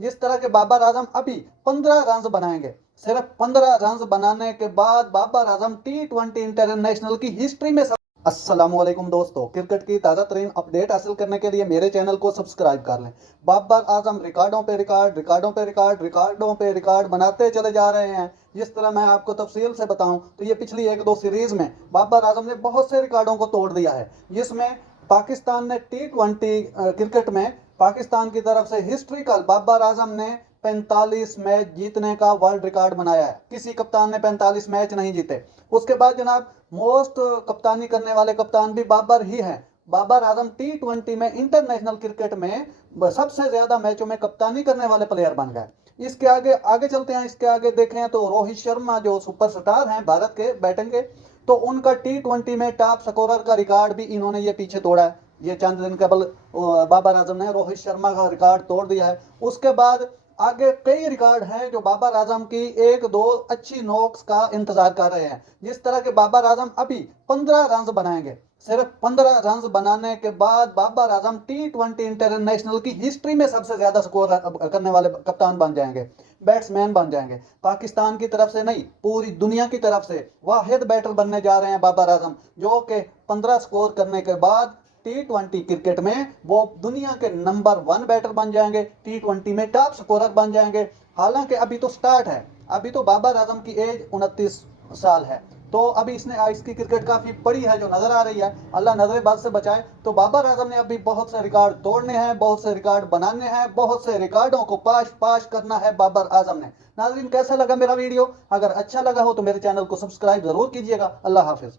जिस तरह के बाबर आजम अभी 15 रन बनाएंगे। सिर्फ 15 रन बनाने के बाद बाबर आजम T20 इंटरनेशनल की हिस्ट्री में अस्सलामुअलैकुम दोस्तों, क्रिकेट की ताज़ा तरीन अपडेट हासिल करने के लिए मेरे चैनल को सब्सक्राइब कर लें। बाबर आजम रिकॉर्डों पे रिकॉर्ड, रिकॉर्डों पे रिकॉर्ड, रिकॉर्डों पे रिकॉर्ड बनाते चले जा रहे हैं। जिस तरह मैं आपको तफसील से बताऊं तो ये पिछली एक दो सीरीज में बाबर आजम ने बहुत से रिकॉर्डों को तोड़ दिया है, जिसमें पाकिस्तान ने T20 क्रिकेट में पाकिस्तान की तरफ से हिस्ट्रिकल बाबर आजम ने 45 मैच जीतने का वर्ल्ड रिकॉर्ड बनाया है। किसी कप्तान ने 45 मैच नहीं जीते। उसके बाद जनाब मोस्ट कप्तानी करने वाले कप्तान भी बाबर ही हैं। बाबर आजम T20 में इंटरनेशनल क्रिकेट में सबसे ज्यादा मैचों में कप्तानी करने वाले प्लेयर बन गए। इसके आगे आगे चलते हैं, इसके आगे देखें तो रोहित शर्मा जो सुपरस्टार हैं भारत के बैटिंग के, तो उनका T20 में टॉप स्कोरर का रिकॉर्ड भी इन्होंने ये पीछे तोड़ा है। ये चंद दिन कबल बाबर आजम ने रोहित शर्मा का रिकॉर्ड तोड़ दिया है। उसके बाद आगे कई रिकॉर्ड हैं जो बाबर आजम की एक दो अच्छी नॉक्स का इंतजार कर रहे हैं। जिस तरह के बाबर आजम अभी 15 रन बनाएंगे। सिर्फ 15 रन बनाने के बाद बाबर आजम T20 इंटरनेशनल की हिस्ट्री में सबसे ज्यादा स्कोर करने वाले कप्तान बन जाएंगे, बैट्समैन बन जाएंगे। पाकिस्तान की तरफ से नहीं, पूरी दुनिया की तरफ से वाहिद बैटर बनने जा रहे हैं बाबर आजम, जो कि 15 स्कोर करने के बाद T20 क्रिकेट में वो दुनिया के नंबर 1 बैटर बन जाएंगे, T20 में टॉप स्कोरर बन जाएंगे। हालांकि अभी तो स्टार्ट है, अभी तो बाबर आजम की एज 29 साल है, तो अभी इसकी क्रिकेट काफी बड़ी है जो नजर आ रही है। अल्लाह नजर बाद से बचाए। तो बाबर आजम ने अभी बहुत से रिकॉर्ड तोड़ने हैं, बहुत से रिकॉर्ड बनाने हैं, बहुत से रिकॉर्डों को पाश पाश करना है बाबर आजम ने। नाज़रीन, कैसा लगा मेरा वीडियो? अगर अच्छा लगा हो तो मेरे चैनल को सब्सक्राइब जरूर कीजिएगा। अल्लाह हाफिज।